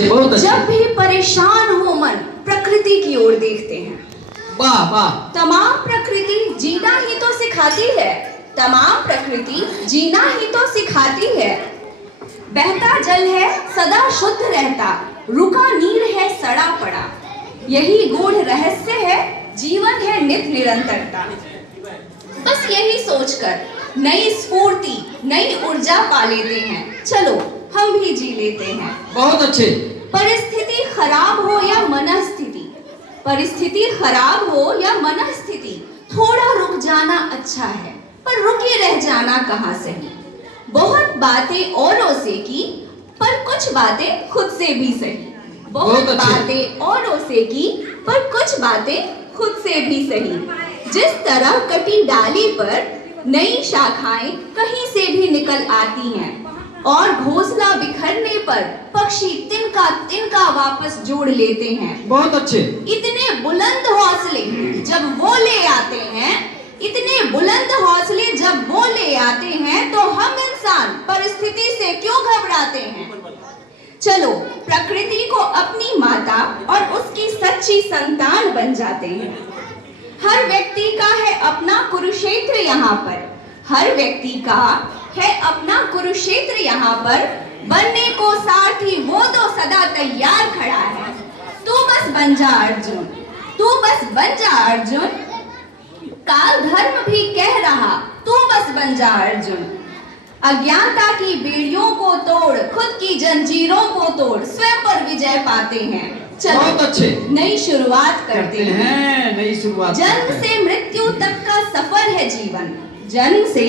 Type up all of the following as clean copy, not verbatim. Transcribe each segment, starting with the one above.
बहुत अच्छे। जब भी परेशान हो मन प्रकृति की ओर देखते हैं। वाह वाह। तमाम प्रकृति जीना ही तो सिखाती है, तमाम प्रकृति जीना ही तो सिखाती है। बहता जल है सदा शुद्ध रहता, रुका नीर है सड़ा पड़ा, यही गूढ़ रहस्य है, जीवन है नित निरंतरता। बस यही सोचकर नई स्फूर्ति नई ऊर्जा पा लेते हैं, चलो हम भी जी लेते हैं। बहुत अच्छे। परिस्थिति खराब हो या मनस्थिति, परिस्थिति खराब हो या मनस्थिति, थोड़ा रुक जाना अच्छा है, पर रुके रह जाना कहाँ सही। बहुत बातें औरों से की, पर कुछ बातें खुद से भी सही। बहुत बातें औरों से की, पर कुछ बातें खुद से भी सही। जिस तरह कटी डाली पर नई शाखाएं कहीं से भी निकल आती हैं, और घोंसला बिखरने पर पक्षी तिनका तिनका वापस जोड़ लेते हैं। बहुत अच्छे। इतने बुलंद हौसले जब वो ले आते हैं, इतने बुलंद हौसले जब वो ले आते हैं, तो हम इंसान परिस्थिति से क्यों घबराते हैं। चलो प्रकृति को अपनी माता और उसकी सच्ची संतान बन जाते हैं। हर व्यक्ति का है अपना कुरुक्षेत्र यहाँ पर, हर व्यक्ति का है अपना कुरुक्षेत्र यहाँ पर, बनने को सारथी वो तो सदा तैयार खड़ा है। तू बस बन जा अर्जुन, तू बस बन जा अर्जुन, काल धर्म भी कह रहा, तू बस बन जा अर्जुन। अज्ञानता की बेड़ियों को तोड़, खुद की जंजीरों को तोड़, स्वयं पर विजय पाते हैं। चलो बहुत अच्छे। नई शुरुआत करते हैं। नई शुरुआत। जन्म से मृत्यु तक का सफर है जीवन, जन्म से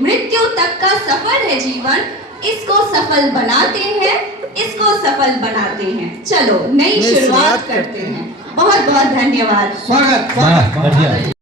मृत्यु तक का सफर है जीवन, इसको सफल बनाते हैं, इसको सफल बनाते हैं। चलो नई शुरुआत करते हैं। बहुत बहुत धन्यवाद। स्वागत।